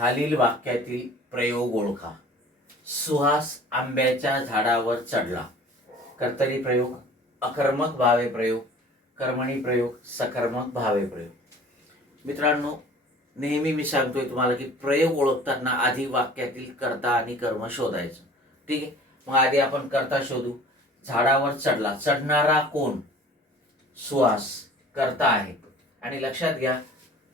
खालील वाक्यातील प्रयोग ओळखा. सुहास आंब्याच्या झाडावर चढला. कर्तरी प्रयोग अकर्मक भावे प्रयोग कर्मणी प्रयोग सकर्मक भावे प्रयोग. मित्रांनो नेहमी मी सांगतोय तुम्हाला की प्रयोग ओळखताना आधी वाक्यातील कर्ता आणि कर्म शोधायचं. ठीक आहे? मग आधी आपण कर्ता शोधू. झाडावर चढला. चढणारा कोण? सुहास कर्ता आहे. आणि लक्षात घ्या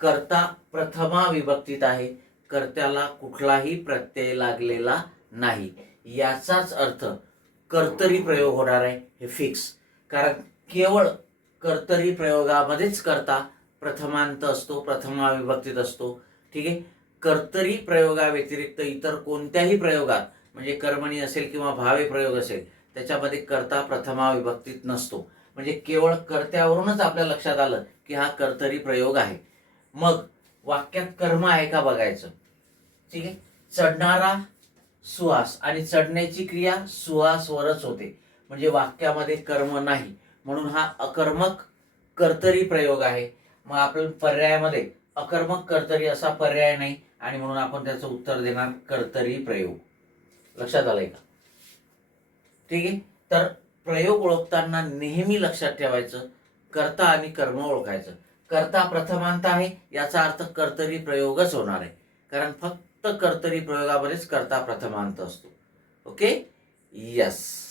कर्ता प्रथमा विभक्तीत आहे. कर्त्याला कुठलाही प्रत्यय लागलेला नाही. याचाच अर्थ कर्तरी प्रयोग होणार आहे हे फिक्स कारण केवळ कर्तरी प्रयोगामध्येच करता प्रथमांत असतो प्रथमा विभक्तीत असतो. ठीक आहे? कर्तरी प्रयोगाव्यतिरिक्त इतर कोणत्याही प्रयोगात म्हणजे कर्मणी असेल किंवा भावे प्रयोग असेल त्याच्यामध्ये कर्ता प्रथमा विभक्तीत नसतो. म्हणजे केवळ कर्त्यावरूनच आपल्या लक्षात आलं की हा कर्तरी प्रयोग आहे. मग वाक्यात कर्म आहे का बघायचं? ठीक आहे? चढणारा सुहास आणि चढण्याची क्रिया सुहासवरच होते. म्हणजे वाक्यामध्ये कर्म नाही. म्हणून हा अकर्मक कर्तरी प्रयोग आहे. मग आपण पर्यायामध्ये अकर्मक कर्तरी असा पर्याय नाही आणि म्हणून आपण त्याचं उत्तर देणार कर्तरी प्रयोग. लक्षात आलंय का? ठीक आहे? तर प्रयोग ओळखताना नेहमी लक्षात ठेवायचं कर्ता आणि कर्म ओळखायचं. कर्ता प्रथमांत आहे याचा अर्थ कर्तरी प्रयोगच होणार आहे. कारण फक्त कर्तरी प्रयोगामध्येच कर्ता प्रथमांत असतो. Okay yes